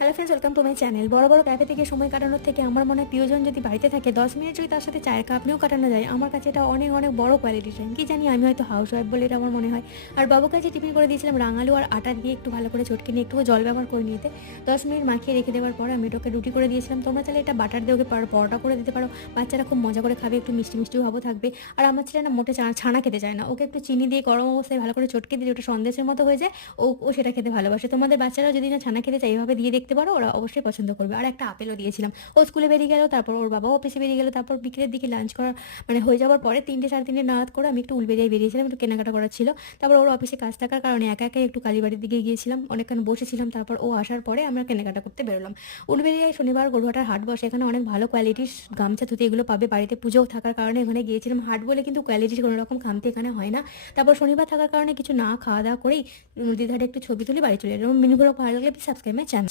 Hello friends, welcome to my channel. বড় বড় cafe থেকে সময় কাটানোর থেকে আমার মনে হয় প্রিয়জন যদি বাড়িতে থাকে 10 মিনিট যদি তার সাথে চায়ের কাপ নিয়েও কাটানো যায়, আমার কাছে এটা অনেক অনেক বড় কোয়ালিটি টাইম। কি জানি, আমি হয়তো হাউস ওয়াইফ বলে এটা আমার মনে হয়। আর বাবুকে আজকে টিফিন করে দিয়েছিলাম রাঙালু আর আটা দিয়ে একটু ভালো করে চটকে নিয়ে একটু জল ব্যবহার করে নিতে 10 মিনিট মাখিয়ে রেখে দেওয়ার পরে আমি ওটাকে রুটি করে দিয়েছিলাম। তোমরা চাইলে এটা বাটার দিয়ে ওকে পরোটা করে দিতে পারো। বাচ্চারা খুব মজা করে খাবে, একটু মিষ্টি মিষ্টিও ভাবও থাকবে। আর আমার ছেলে না মোটে ছানা খেতে চায় না, ওকে একটু চিনি দিয়ে গরম অবস্থায় ভালো করে চটকে দিলে ওটা সন্দেশের মতো হয়ে যায়। ও সেটা খেতে ভালোবাসে। তোমাদের বাচ্চারা যদি না ছানা খেতে চায়, এভাবে দিয়ে দেখতে পারো, ওরা অবশ্যই পছন্দ করবে। আর একটা আপেলও দিয়েছিলাম। ও স্কুলে বেরিয়ে গেল, তারপর ওর বাবাও অফিসে বেরিয়ে গেল, তারপর বিকেলের দিকে লাঞ্চ করা হয়ে যাওয়ার পরে 3টে সাড়ে 3টে নাগাদ করে আমি একটু উলবেড়িয়ায় বেরিয়েছিলাম, একটু কেনাকাটা করার ছিল। তারপর ওর অফিসে কাজ থাকার কারণে একা একাই একটু কালীবাড়ির দিকে গিয়েছিলাম, অনেকক্ষণ বসেছিলাম। তারপর ও আসার পরে আমরা কেনাকাটা করতে বেরোলাম। উলবেড়িয়ায় শনিবার গরুহাটার হাট বসে, এখানে অনেক ভালো কোয়ালিটির গামছা ধুতি এগুলো পাবে। বাড়িতে পুজোও থাকার কারণে এখানে গিয়েছিলাম। হাট বলে কিন্তু কোয়ালিটির কোনো রকম খামতি এখানে হয় না। তারপর শনিবার থাকার কারণে কিছু না খাওয়া দাওয়া করেই নদীর ধারে একটু ছবি তুলে বাড়ি চলে এলাম। মিনিগুলো ভালো লাগলে সাবস্ক্রাইব মাই চ্যানেল।